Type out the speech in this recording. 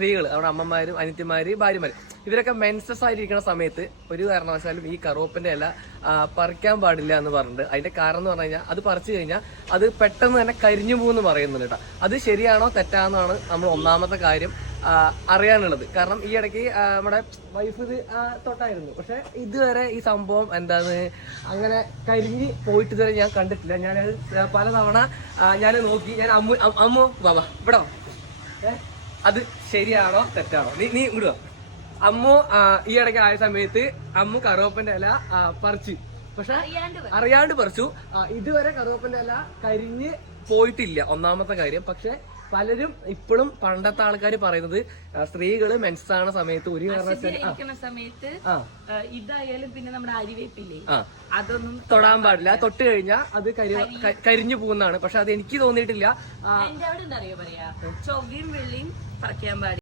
സ്ത്രീകൾ, നമ്മുടെ അമ്മമാരും അനിത്യമാര് ഭാര്യമാര് ഇവരൊക്കെ മെൻസസ് ആയിരിക്കുന്ന സമയത്ത് ഒരു കാരണവശാലും ഈ കറുവപ്പന്റെ ഇല പറിക്കാൻ പാടില്ല എന്ന് പറഞ്ഞിട്ട് അതിന്റെ കാരണം എന്ന് പറഞ്ഞു കഴിഞ്ഞാൽ അത് പറിച്ചു കഴിഞ്ഞാൽ അത് പെട്ടെന്ന് തന്നെ കരിഞ്ഞു പോകുമെന്ന് പറയുന്നുണ്ട് കേട്ടോ. അത് ശരിയാണോ തെറ്റാണെന്നാണ് നമ്മൾ ഒന്നാമത്തെ കാര്യം അറിയാനുള്ളത്. കാരണം ഈ ഇടയ്ക്ക് നമ്മുടെ വൈഫ് ഇത് തൊട്ടായിരുന്നു, പക്ഷെ ഇതുവരെ ഈ സംഭവം എന്താണ് അങ്ങനെ കരിഞ്ഞ് പോയിട്ട് ഇതുവരെ ഞാൻ കണ്ടിട്ടില്ല. ഞാനത് പലതവണ ഞാൻ നോക്കി. ഞാൻ അമ്മു ബാബാ ഇവിടെ അത് ശരിയാണോ തെറ്റാണോ നീ ഇടുക. അമ്മു ഈ ഇടയ്ക്ക് ആയ സമയത്ത് അമ്മു കറുവപ്പന്റെ ഇല പറിച്ചു, പക്ഷെ അറിയാണ്ട് പറിച്ചു. ഇതുവരെ കറുവപ്പന്റെ ഇല കരിഞ്ഞ് പോയിട്ടില്ല, ഒന്നാമത്തെ കാര്യം. പക്ഷെ പലരും ഇപ്പോഴും പണ്ടത്തെ ആൾക്കാർ പറയുന്നത് സ്ത്രീകള് മെൻസാണ് സമയത്ത് ഒരു കാരണവശാലും സമയത്ത് ഇതായാലും പിന്നെ നമ്മുടെ അരിവേപ്പില്ലേ അതൊന്നും തൊടാൻ പാടില്ല. തൊട്ട് കഴിഞ്ഞാൽ അത് കരിഞ്ഞു പോകുന്നതാണ്. പക്ഷെ അത് എനിക്ക് തോന്നിയിട്ടില്ല. എന്റെ അവിടെ എന്താ അറിയോ പറയാ, ചൊവ്വയും വെള്ളിയും പറിക്കാൻ പാടില്ല.